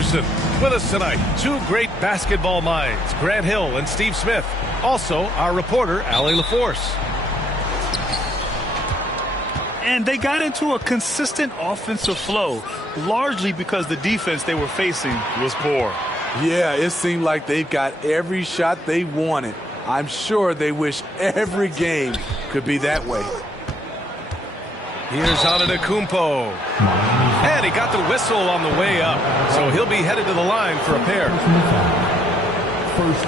Anderson with us tonight. Two great basketball minds, Grant Hill and Steve Smith. Also, our reporter, Allie LaForce. And they got into a consistent offensive flow, largely because the defense they were facing was poor. Yeah, it seemed like they've got every shot they wanted. I'm sure they wish every game could be that way. Here's Antetokounmpo. And he got the whistle on the way up, so he'll be headed to the line for a pair.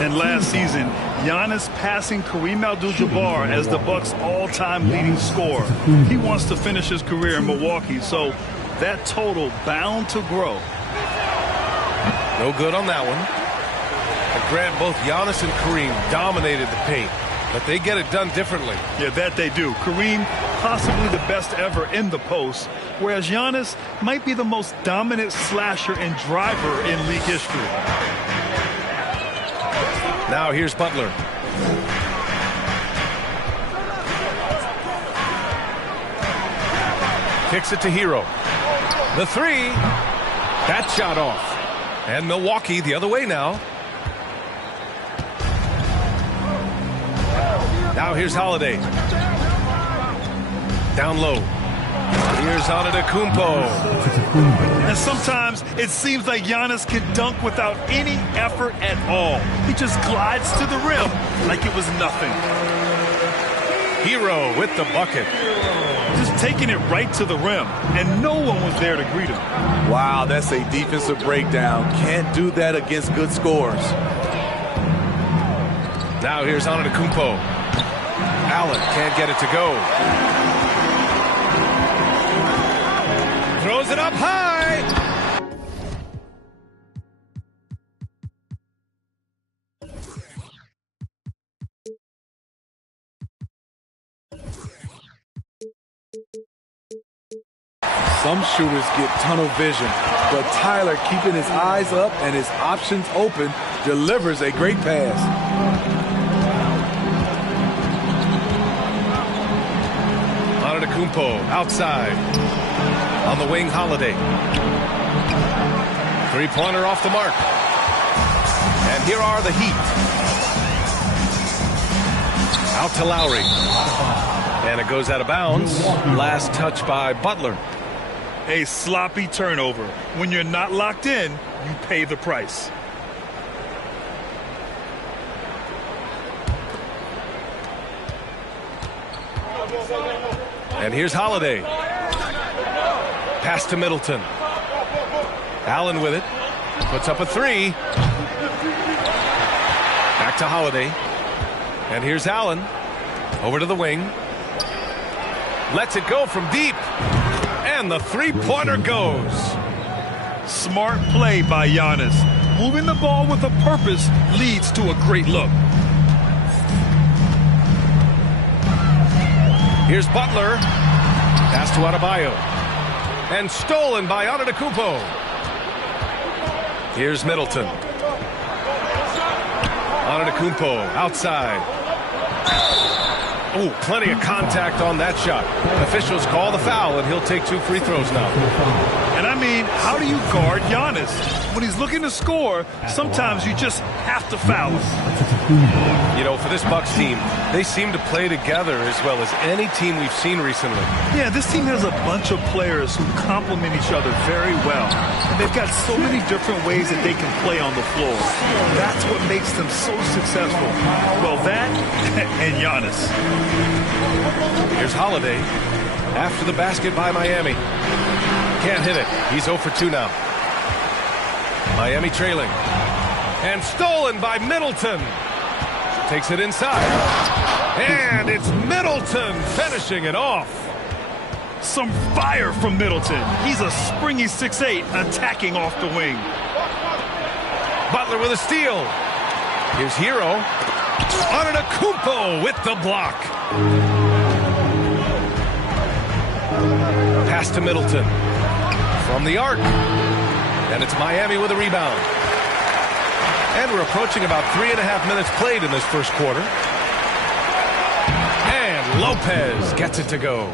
And last season, Giannis passing Kareem Abdul-Jabbar as the Bucks' all-time leading scorer. He wants to finish his career in Milwaukee, so that total bound to grow. No good on that one. And Grant, both Giannis and Kareem dominated the paint, but they get it done differently. Yeah, that they do. Kareem, possibly the best ever in the post, whereas Giannis might be the most dominant slasher and driver in league history. Now here's Butler. Kicks it to Hero. The three. That shot off. And Milwaukee the other way now. Now here's Holiday. Down low. Here's Antetokounmpo. And sometimes it seems like Giannis can dunk without any effort at all. He just glides to the rim like it was nothing. Hero with the bucket. Just taking it right to the rim, and no one was there to greet him. Wow, that's a defensive breakdown. Can't do that against good scores. Now here's Antetokounmpo. Allen can't get it to go. Throws it up high. Some shooters get tunnel vision, but Tyler, keeping his eyes up and his options open, delivers a great pass. Antetokounmpo outside. On the wing, Holiday. Three-pointer off the mark. And here are the Heat. Out to Lowry. And it goes out of bounds. Last touch by Butler. A sloppy turnover. When you're not locked in, you pay the price. And here's Holiday. Pass to Middleton. Allen with it. Puts up a three. Back to Holiday. And here's Allen. Over to the wing. Lets it go from deep. And the three-pointer goes. Smart play by Giannis. Moving the ball with a purpose leads to a great look. Here's Butler. Pass to Adebayo. And stolen by Antetokounmpo. Here's Middleton. Antetokounmpo outside. Oh, plenty of contact on that shot. Officials call the foul, and he'll take 2 free throws now. And I mean, how do you guard Giannis? When he's looking to score, sometimes you just have to foul him. You know, for this Bucks team, they seem to play together as well as any team we've seen recently. Yeah, this team has a bunch of players who complement each other very well. And they've got so many different ways that they can play on the floor. That's what makes them so successful. Well, that and Giannis. Here's Holiday. After the basket by Miami. Can't hit it. He's 0 for 2 now. Miami trailing. And stolen by Middleton. Takes it inside. And it's Middleton finishing it off. Some fire from Middleton. He's a springy 6'8", attacking off the wing. Butler with a steal. Here's Hero. Antetokounmpo with the block. Pass to Middleton. From the arc. And it's Miami with a rebound. And we're approaching about 3.5 minutes played in this first quarter. And Lopez gets it to go.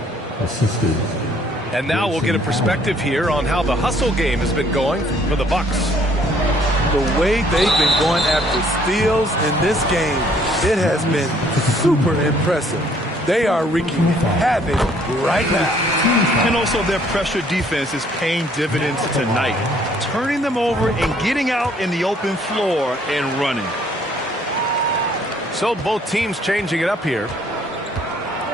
And now we'll get a perspective here on how the hustle game has been going for the Bucks. The way they've been going after steals in this game, it has been super impressive. They are wreaking havoc right now. And also their pressure defense is paying dividends tonight, turning them over and getting out in the open floor and running. So both teams changing it up here.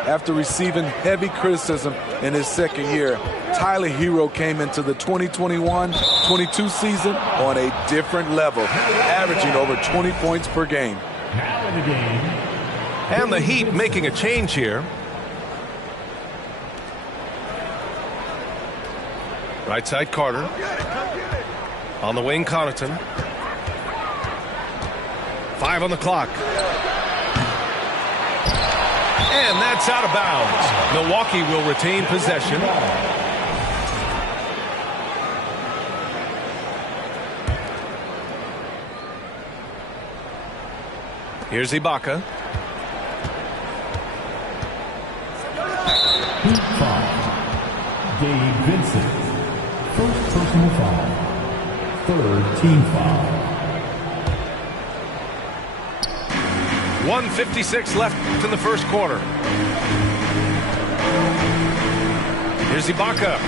After receiving heavy criticism in his second year, Tyler Hero came into the 2021-22 season on a different level, averaging over 20 points per game. Now in the game. And the Heat making a change here. Right side Carter. On the wing Connaughton. 5 on the clock. And that's out of bounds. Milwaukee will retain possession. Here's Ibaka. Heat foul. Gabe Vincent. First personal foul. Third team foul. 1:56 left in the first quarter. Here's Ibaka.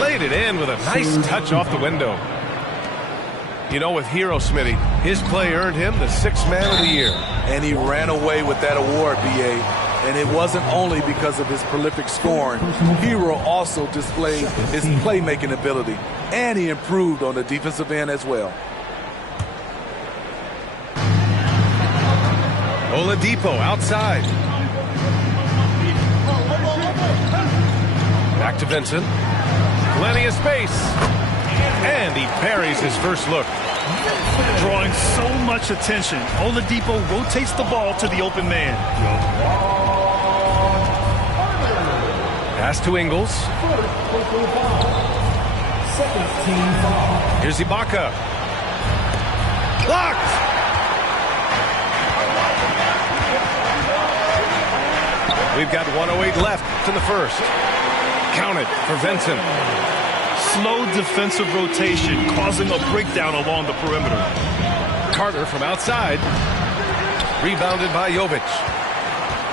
Laid it in with a nice touch off the window. You know, with Hero, Smitty, his play earned him the 6th man of the year. And he ran away with that award, B.A. And it wasn't only because of his prolific scoring. Hero also displayed his playmaking ability, and he improved on the defensive end as well. Oladipo outside. Back to Vincent. Plenty of space. And he buries his first look. Drawing so much attention, Oladipo rotates the ball to the open man. Pass to Ingles. Here's Ibaka. Blocked! We've got 1:08 left in the first. Counted for Vincent. Slow defensive rotation causing a breakdown along the perimeter. Carter from outside. Rebounded by Jovic.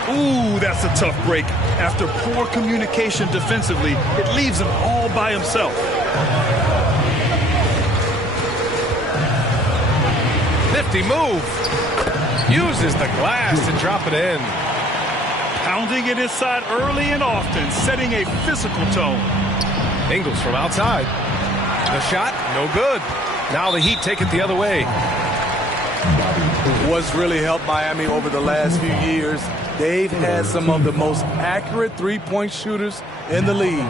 Ooh, that's a tough break. After poor communication defensively, it leaves him all by himself. 50 move. Uses the glass to drop it in. Pounding it inside early and often, setting a physical tone. Ingles from outside. The shot, no good. Now the Heat take it the other way. What's really helped Miami over the last few years, they've had some of the most accurate three-point shooters in the league.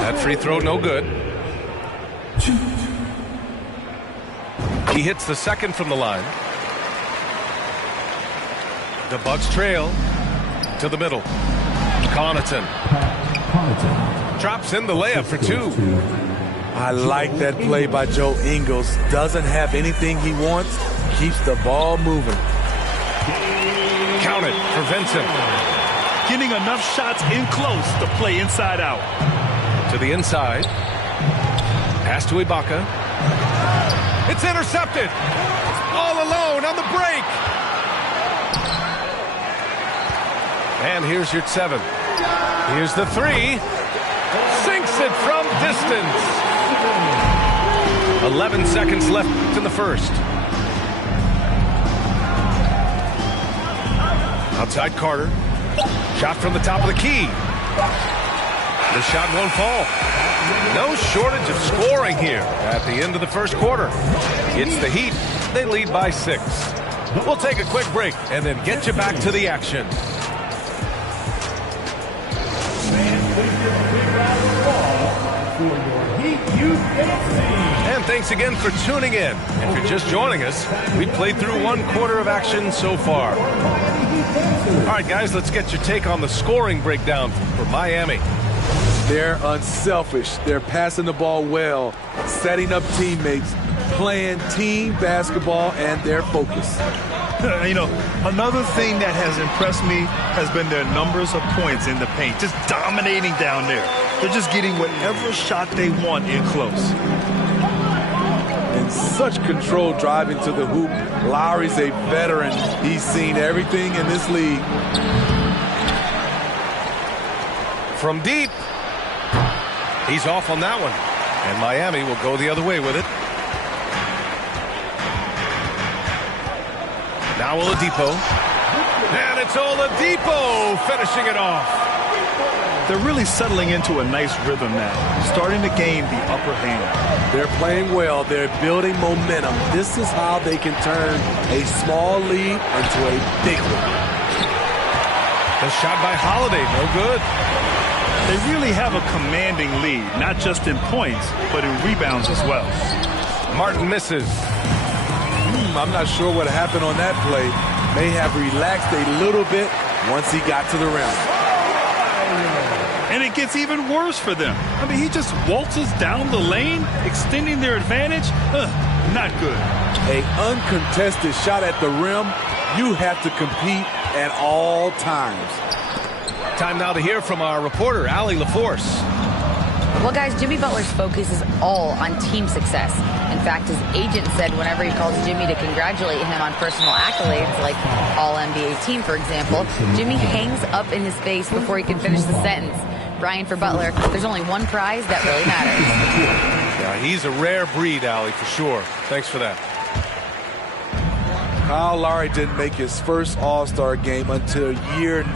That free throw, no good. He hits the second from the line. The Bucks trail to the middle. Connaughton. Drops in the layup for 2. I like that play by Joe Ingles. Doesn't have anything he wants. Keeps the ball moving. Counted for Vincent. Getting enough shots in close to play inside out. To the inside. Pass to Ibaka. It's intercepted. All alone on the break. And here's your 7. Here's the 3. Sinks it from distance. 11 seconds left in the first. Outside Carter. Shot from the top of the key. The shot won't fall. No shortage of scoring here at the end of the first quarter. It's the Heat. They lead by 6. We'll take a quick break and then get you back to the action. And thanks again for tuning in. If you're just joining us, we've played through 1 quarter of action so far. All right, guys, let's get your take on the scoring breakdown for Miami. They're unselfish. They're passing the ball well, setting up teammates, playing team basketball, and their focus. You know, another thing that has impressed me has been their numbers of points in the paint, just dominating down there. They're just getting whatever shot they want in close. And such control driving to the hoop. Lowry's a veteran. He's seen everything in this league. From deep. He's off on that one. And Miami will go the other way with it. Now Oladipo. And it's Oladipo finishing it off. They're really settling into a nice rhythm now, starting to gain the upper hand. They're playing well. They're building momentum. This is how they can turn a small lead into a big one. The shot by Holiday, no good. They really have a commanding lead, not just in points, but in rebounds as well. Martin misses. I'm not sure what happened on that play. May have relaxed a little bit once he got to the rim. And it gets even worse for them. I mean, he just waltzes down the lane, extending their advantage. Not good. An uncontested shot at the rim. You have to compete at all times. Time now to hear from our reporter, Allie LaForce. Well, guys, Jimmy Butler's focus is all on team success. In fact, his agent said whenever he calls Jimmy to congratulate him on personal accolades, like All-NBA team, for example, Jimmy hangs up in his face before he can finish the sentence. Brian, for Butler, there's only one prize that really matters. Yeah, he's a rare breed, Allie, for sure. Thanks for that. Kyle Lowry didn't make his first All-Star game until year 9.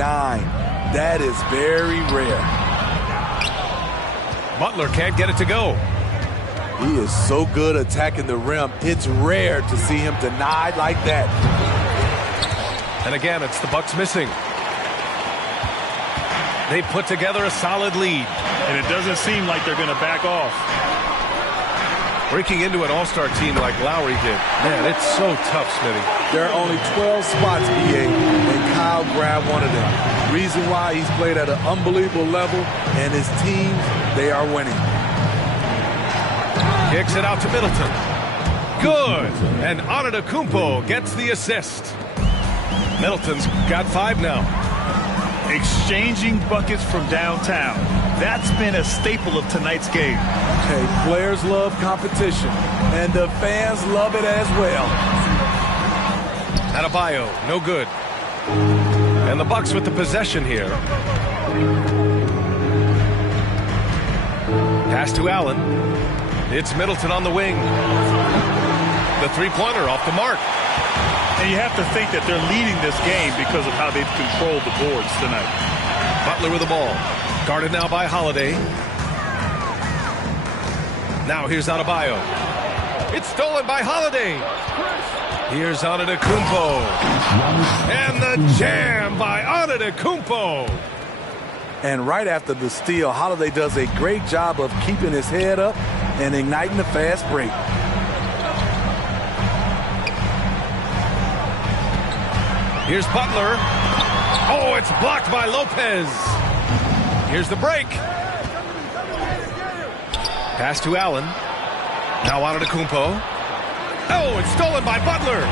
That is very rare. Butler can't get it to go. He is so good attacking the rim. It's rare to see him denied like that. And again, it's the Bucks missing. They put together a solid lead. And it doesn't seem like they're going to back off. Breaking into an all-star team like Lowry did. Man, it's so tough, Smitty. There are only 12 spots, BA, and Kyle grabbed one of them. Reason why he's played at an unbelievable level, and his teams, they are winning. Kicks it out to Middleton. Good. And Antetokounmpo gets the assist. Middleton's got 5 now. Exchanging buckets from downtown. That's been a staple of tonight's game. Okay, players love competition, and the fans love it as well. Adebayo, no good. And the Bucks with the possession here. Pass to Allen. It's Middleton on the wing. The three-pointer off the mark. And you have to think that they're leading this game because of how they've controlled the boards tonight. Butler with the ball. Guarded now by Holiday. Now here's Adebayo. It's stolen by Holiday. Here's Antetokounmpo. And the jam by Antetokounmpo. And right after the steal, Holiday does a great job of keeping his head up and igniting the fast break. Here's Butler. Oh, it's blocked by Lopez. Here's the break. Pass to Allen. Now Antetokounmpo. Oh, it's stolen by Butler.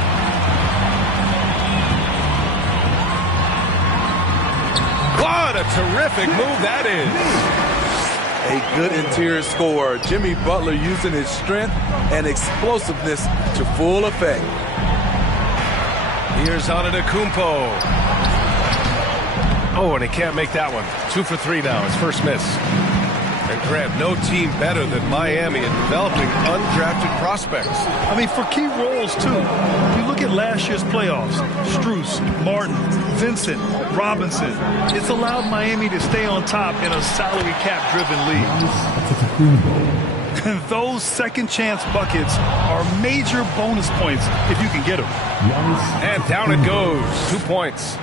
What a terrific move that is. A good interior scorer. Jimmy Butler using his strength and explosiveness to full effect. Here's Antetokounmpo. Oh, and he can't make that one. 2 for 3 now. His first miss. And Grant, no team better than Miami in developing undrafted prospects. I mean, for key roles, too. You look at last year's playoffs. Strus, Martin, Vincent, Robinson. It's allowed Miami to stay on top in a salary cap-driven league. And those second-chance buckets are major bonus points if you can get them. And down it goes. 2 points.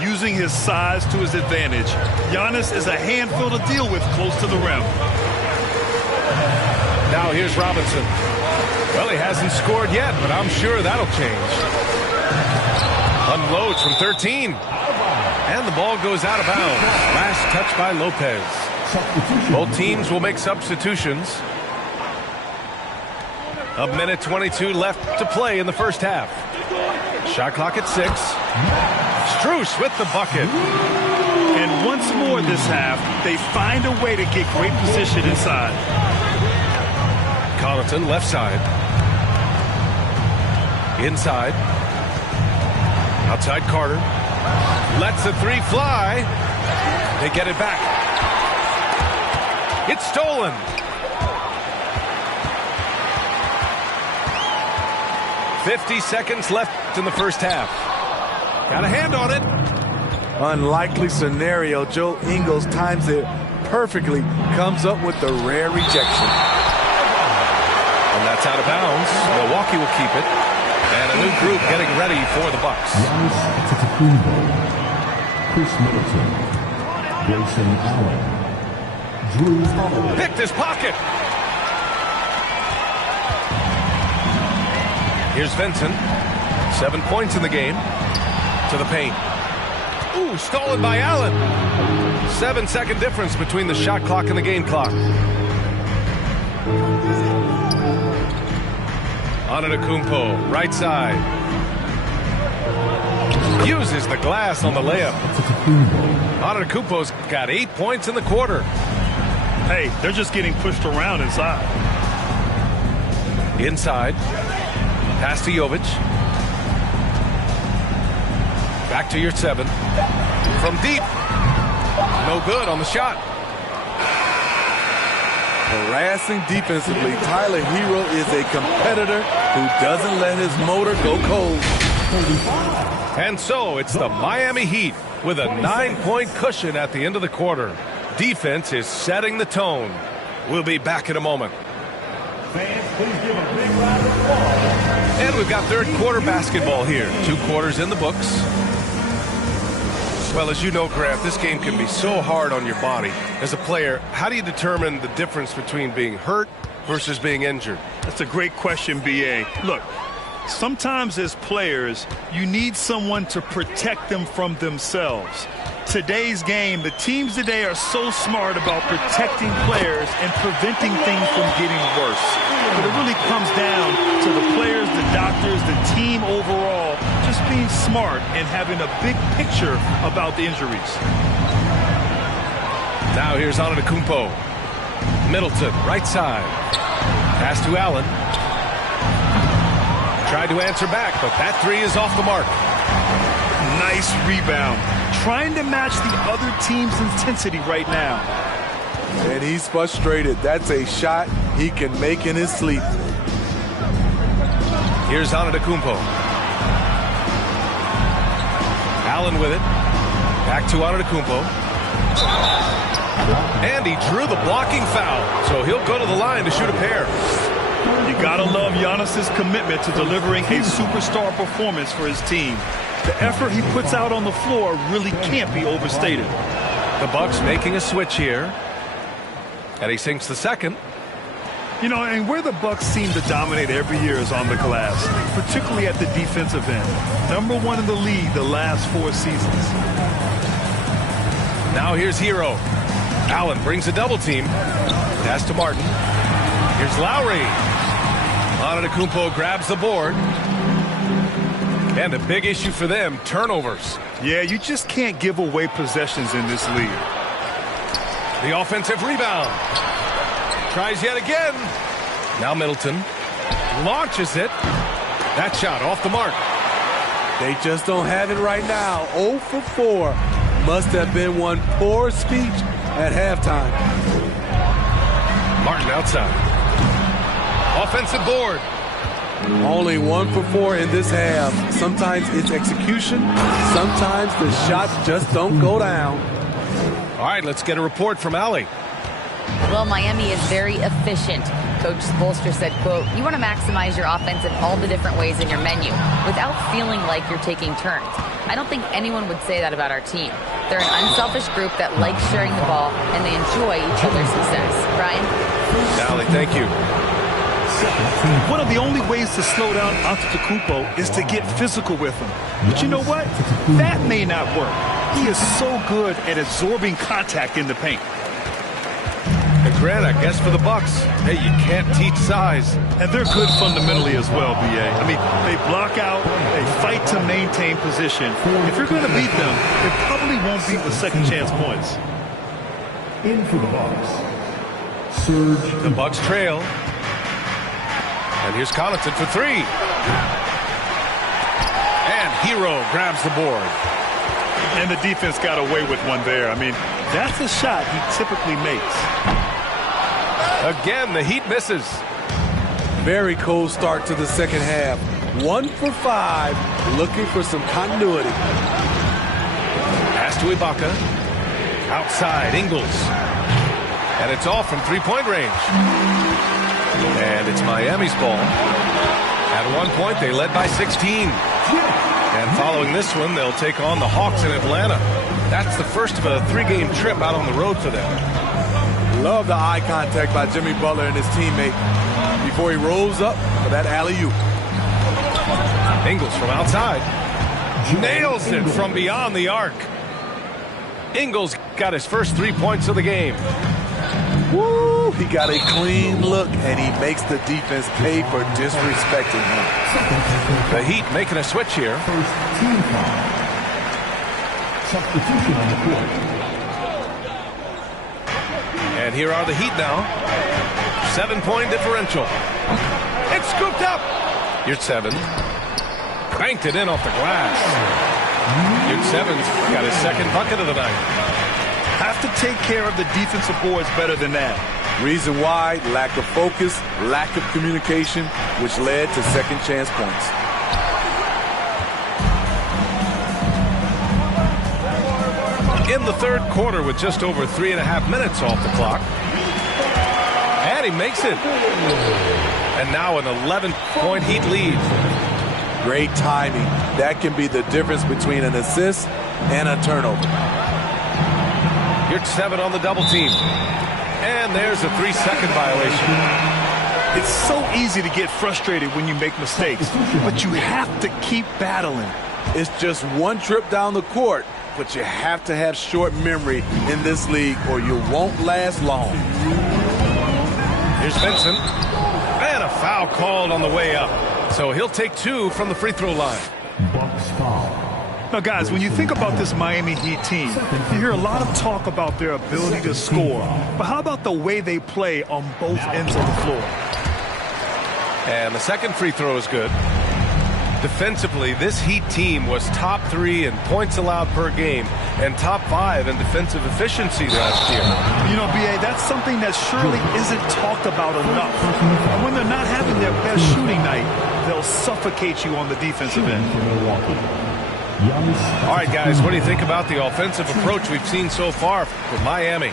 Using his size to his advantage, Giannis is a handful to deal with close to the rim. Now here's Robinson. Well, he hasn't scored yet, but I'm sure that'll change. Unloads from 13. And the ball goes out of bounds. Last touch by Lopez. Both teams will make substitutions. A minute 22 left to play in the first half. Shot clock at 6. Strus with the bucket. And once more this half, they find a way to get great position inside. Connaughton left side. Inside. Outside Carter. Lets the three fly. They get it back. It's stolen. "50 seconds left in the first half. Got a hand on it. Unlikely scenario. Joe Ingles times it perfectly. Comes up with the rare rejection. And that's out of bounds. Milwaukee will keep it. And a new group getting ready for the Bucks. Giannis Antetokounmpo, Chris Middleton, Grayson Allen, Drew Holiday. Picked his pocket. Here's Vincent. 7 points in the game. To the paint. Ooh, stolen by Allen. 7-second difference between the shot clock and the game clock. Antetokounmpo, right side. Uses the glass on the layup. Antetokounmpo's got 8 points in the quarter. Hey, they're just getting pushed around inside. Inside. Pass to Jovic. Back to your 7. From deep. No good on the shot. Harassing defensively, Tyler Hero is a competitor who doesn't let his motor go cold. And so it's the Miami Heat with a 9-point cushion at the end of the quarter. Defense is setting the tone. We'll be back in a moment. And we've got third quarter basketball here. 2 quarters in the books. Well, as you know, Grant, this game can be so hard on your body. As a player, how do you determine the difference between being hurt versus being injured? That's a great question, B.A. Look, sometimes as players, you need someone to protect them from themselves. Today's game, the teams today are so smart about protecting players and preventing things from getting worse. But it really comes down to the players, the doctors, the team overall, just being smart and having a big picture about the injuries. Now here's Antetokounmpo. Middleton, right side. Pass to Allen. Tried to answer back, but that 3 is off the mark. Nice rebound. Trying to match the other team's intensity right now. And he's frustrated. That's a shot he can make in his sleep. Here's Antetokounmpo. Allen with it. Back to Antetokounmpo. And he drew the blocking foul, so he'll go to the line to shoot a pair. You gotta love Giannis's commitment to delivering a superstar performance for his team. The effort he puts out on the floor really can't be overstated. The Bucks making a switch here. And he sinks the second. You know, and where the Bucks seem to dominate every year is on the glass, particularly at the defensive end. #1 in the league the last 4 seasons. Now here's Hero. Allen brings a double team. Pass to Martin. Here's Lowry. Antetokounmpo grabs the board. And a big issue for them, turnovers. Yeah, you just can't give away possessions in this league. The offensive rebound. Tries yet again. Now Middleton launches it. That shot off the mark. They just don't have it right now. 0 for 4. Must have been one poor speech at halftime. Martin outside. Offensive board. Only 1 for 4 in this half. Sometimes it's execution. Sometimes the shots just don't go down. All right, let's get a report from Allie. Well, Miami is very efficient. Coach Spoelstra said, quote, "You want to maximize your offense in all the different ways in your menu without feeling like you're taking turns." I don't think anyone would say that about our team. They're an unselfish group that likes sharing the ball, and they enjoy each other's success. Brian? Allie, thank you. One of the only ways to slow down Antetokounmpo is to get physical with him. But you know what? That may not work. He is so good at absorbing contact in the paint. And Grant, I guess for the Bucks, hey, you can't teach size. And they're good fundamentally as well, B.A. I mean, they block out, they fight to maintain position. If you're going to beat them, it probably won't be with second chance points. In for the Bucks, Serge. The Bucks trail. And here's Connaughton for 3. Hero grabs the board. And the defense got away with one there. I mean, that's a shot he typically makes. Again, the Heat misses. Very cold start to the second half. 1 for 5, looking for some continuity. Pass to Ibaka. Outside, Ingles. And it's off from three-point range. And it's Miami's ball. At one point, they led by 16. And following this one, they'll take on the Hawks in Atlanta. That's the first of a 3-game trip out on the road for them. Love the eye contact by Jimmy Butler and his teammate before he rolls up for that alley-oop. Ingles from outside. Nails it from beyond the arc. Ingles got his first 3 points of the game. Woo! He got a clean look, and he makes the defense pay for disrespecting him. The Heat making a switch here. First team foul. Substitution on the court. And here are the Heat now. 7-point differential. It's scooped up. You're 7. Banked it in off the glass. You're 7's got his second bucket of the night. Have to take care of the defensive boards better than that. Reason why, lack of focus, lack of communication, which led to second chance points. In the third quarter with just over 3.5 minutes off the clock. And he makes it. And now an 11-point Heat lead. Great timing. That can be the difference between an assist and a turnover. You're 7 on the double team. And there's a 3-second violation. It's so easy to get frustrated when you make mistakes, but you have to keep battling. It's just one trip down the court, but you have to have short memory in this league or you won't last long. Here's Vincent. And a foul called on the way up. So he'll take 2 from the free throw line. Bucks foul. Now, guys, when you think about this Miami Heat team, you hear a lot of talk about their ability to score. But how about the way they play on both ends of the floor? And the second free throw is good. Defensively, this Heat team was top 3 in points allowed per game and top 5 in defensive efficiency last year. You know, B.A., that's something that surely isn't talked about enough. And when they're not having their best shooting night, they'll suffocate you on the defensive end. All right, guys, what do you think about the offensive approach we've seen so far from Miami?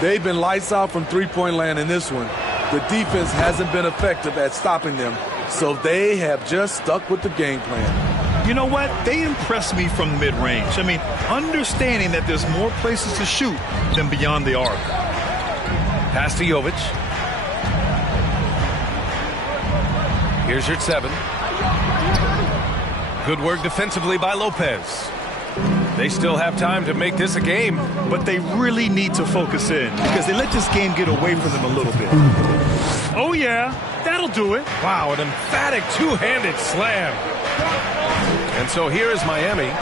They've been lights out from three-point land in this one. The defense hasn't been effective at stopping them, so they have just stuck with the game plan. You know what? They impress me from mid-range. I mean, understanding that there's more places to shoot than beyond the arc. Pass to Jovic. Here's your 7. Good work defensively by Lopez. They still have time to make this a game. But they really need to focus in because they let this game get away from them a little bit. Oh, yeah. That'll do it. Wow, an emphatic two-handed slam. And so here is Miami.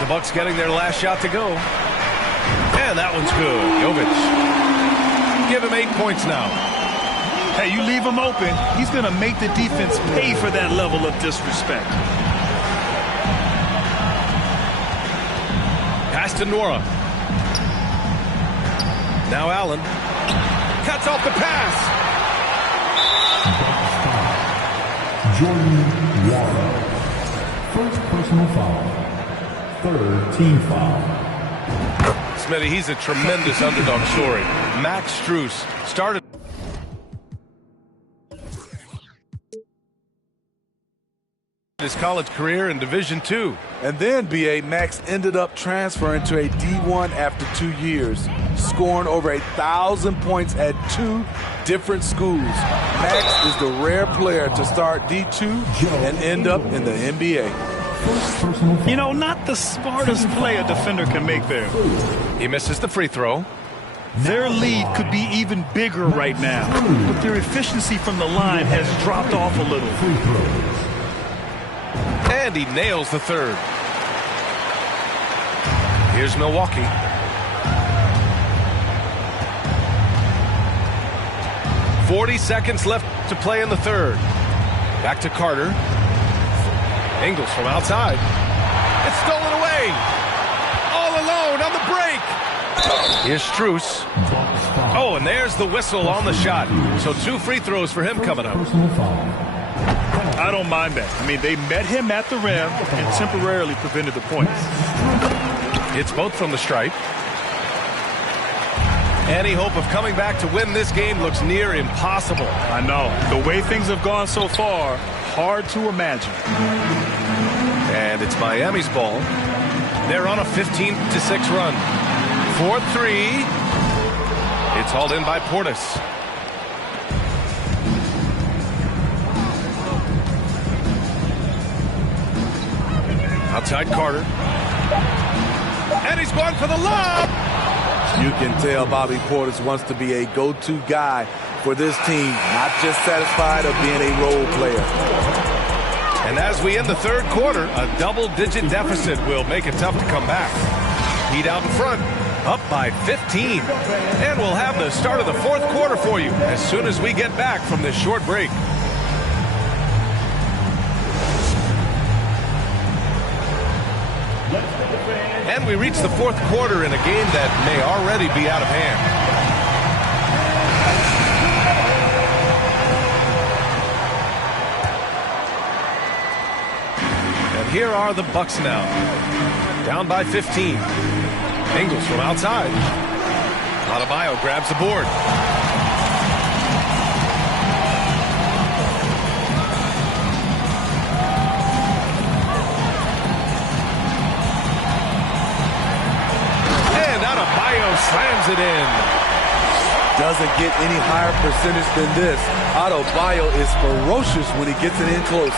The Bucks getting their last shot to go. And that one's good. Jovic. Give him 8 points now. Hey, you leave him open, he's going to make the defense pay for that level of disrespect. Pass to Nora. Now Allen. Cuts off the pass. Jordan Wara. First personal foul. Third team foul. Smitty, he's a tremendous underdog story. Max Strus started his college career in Division II. And then, B.A., Max ended up transferring to a D1 after 2 years, scoring over 1,000 points at 2 different schools. Max is the rare player to start D2 and end up in the NBA. You know, not the smartest play a defender can make there. He misses the free throw. Their lead could be even bigger right now, but their efficiency from the line has dropped off a little. And he nails the third. Here's Milwaukee. "40 seconds left to play in the third. Back to Carter. Ingles from outside. stolen away. All alone on the break. Here's Strus. Oh, and there's the whistle on the shot. So 2 free throws for him coming up. Personal foul. I don't mind that. I mean, they met him at the rim and temporarily prevented the points. It's both from the stripe. Any hope of coming back to win this game looks near impossible. I know. The way things have gone so far, hard to imagine. And it's Miami's ball. They're on a 15-6 run. 4-3. It's hauled in by Portis. Outside Carter. And he's going for the lob. You can tell Bobby Portis wants to be a go-to guy for this team, not just satisfied of being a role player. And as we end the third quarter, a double-digit deficit will make it tough to come back. Heat out in front, up by 15. And we'll have the start of the fourth quarter for you as soon as we get back from this short break. And we reach the fourth quarter in a game that may already be out of hand. And here are the Bucks now. Down by 15. Ingles from outside. Adebayo grabs the board. Slams it in. Doesn't get any higher percentage than this. Adebayo is ferocious when he gets it in close.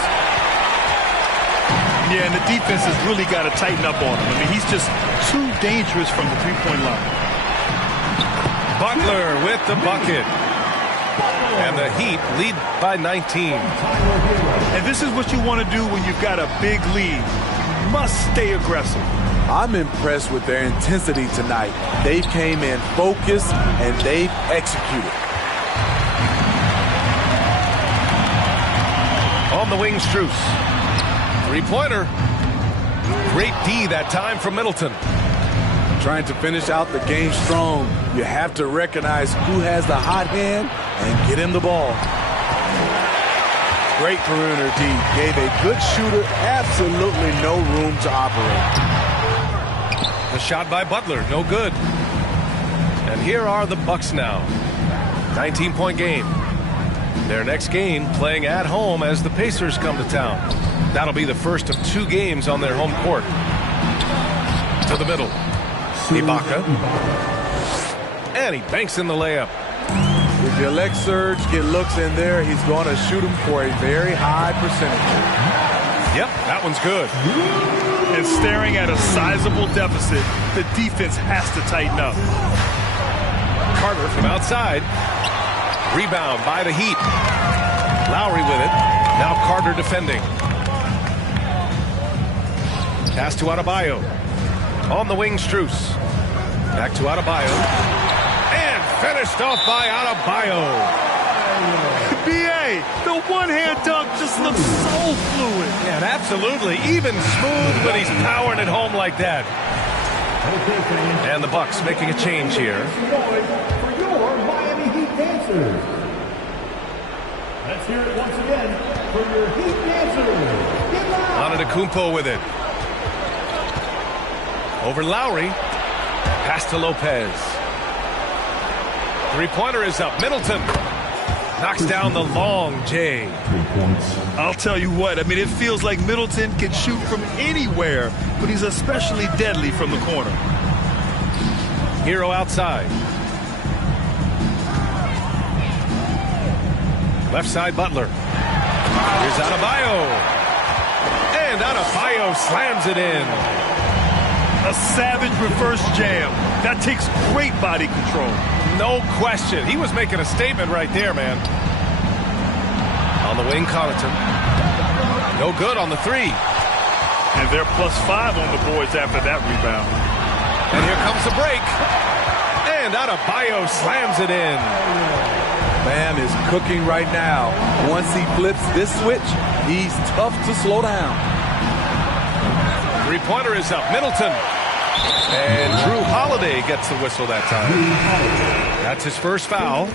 Yeah, and the defense has really got to tighten up on him. I mean, he's just too dangerous from the three-point line. Butler with the bucket. And the Heat lead by 19. And this is what you want to do when you've got a big lead. You must stay aggressive. I'm impressed with their intensity tonight. They came in focused and they've executed. On the wing, Strus. Three-pointer. Great D that time from Middleton. Trying to finish out the game strong, you have to recognize who has the hot hand and get him the ball. Great perimeter D. Gave a good shooter absolutely no room to operate. The shot by Butler, no good. And here are the Bucks now. 19-point game. Their next game playing at home as the Pacers come to town. That'll be the first of 2 games on their home court. To the middle. Ibaka. And he banks in the layup. If you let Serge get looks in there, he's going to shoot him for a very high percentage. Yep, that one's good. And staring at a sizable deficit, the defense has to tighten up. Carter from outside. Rebound by the Heat. Lowry with it. Now Carter defending. Pass to Adebayo. On the wing, Strus. Back to Adebayo. And finished off by Adebayo. B.A., the one-hand dunk just looks so fluid. Yeah, absolutely. Even smooth when he's powering it home like that. And the Bucks making a change here. For your Miami Heat dancers. Let's hear it once again for your Heat dancers. Get loud. Antetokounmpo with it. Over Lowry. Pass to Lopez. Three-pointer is up. Middleton. Knocks down the long J. 3 points. I'll tell you what, I mean, it feels like Middleton can shoot from anywhere, but he's especially deadly from the corner. Hero outside. Left side, Butler. Here's Adebayo. And Adebayo slams it in. A savage reverse jam. That takes great body control. No question. He was making a statement right there, man. On the wing, Connaughton. No good on the three. And they're +5 on the boards after that rebound. And here comes the break. And Adebayo slams it in. Bam is cooking right now. Once he flips this switch, he's tough to slow down. Three-pointer is up. Middleton. And Drew Holiday gets the whistle that time. That's his first foul.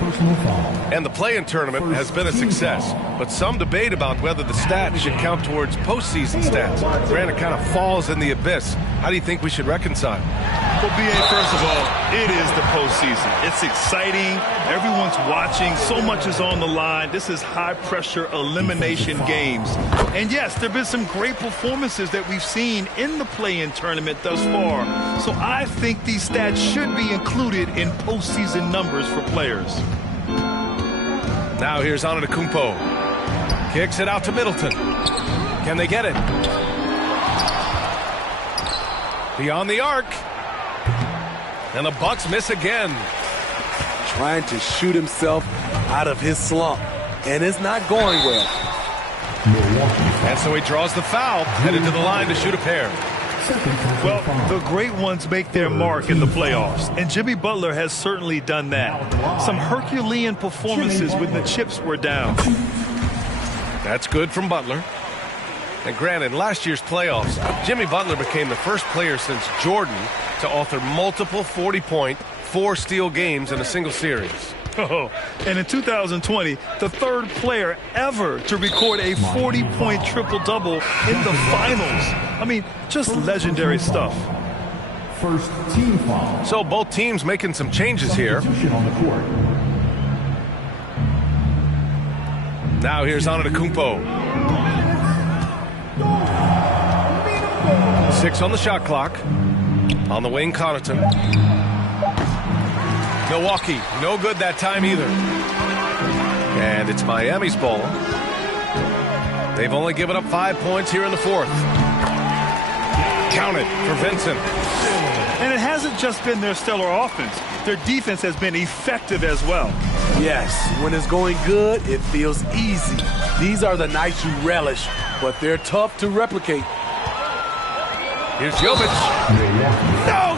And the play-in tournament has been a success. But some debate about whether the stats should count towards postseason stats. Granted, kind of falls in the abyss. How do you think we should reconcile? Well, B.A., first of all, it is the postseason. It's exciting. Everyone's watching. So much is on the line. This is high-pressure elimination games. And, yes, there have been some great performances that we've seen in the play-in tournament thus far. So I think these stats should be included in postseason numbers for players. Now here's Antetokounmpo. Kicks it out to Middleton. Can they get it? Beyond the arc. And the Bucks miss again. Trying to shoot himself out of his slump. And it's not going well. And so he draws the foul, headed to the line to shoot a pair. Well, the great ones make their mark in the playoffs, and Jimmy Butler has certainly done that. Some Herculean performances when the chips were down. That's good from Butler. And granted, in last year's playoffs, Jimmy Butler became the first player since Jordan to author multiple 40-point, 4-steal games in a single series. Oh, and in 2020, the third player ever to record a 40-point triple-double in the finals. I mean, just legendary stuff. First team foul. So both teams making some changes here. On the court. Now here's Antetokounmpo. 6 on the shot clock. On the wing, Connaughton. Milwaukee, no good that time either. And it's Miami's ball. They've only given up 5 points here in the fourth. Count it for Vincent. And it hasn't just been their stellar offense. Their defense has been effective as well. Yes, when it's going good, it feels easy. These are the nights you relish, but they're tough to replicate. Here's Jovic. No!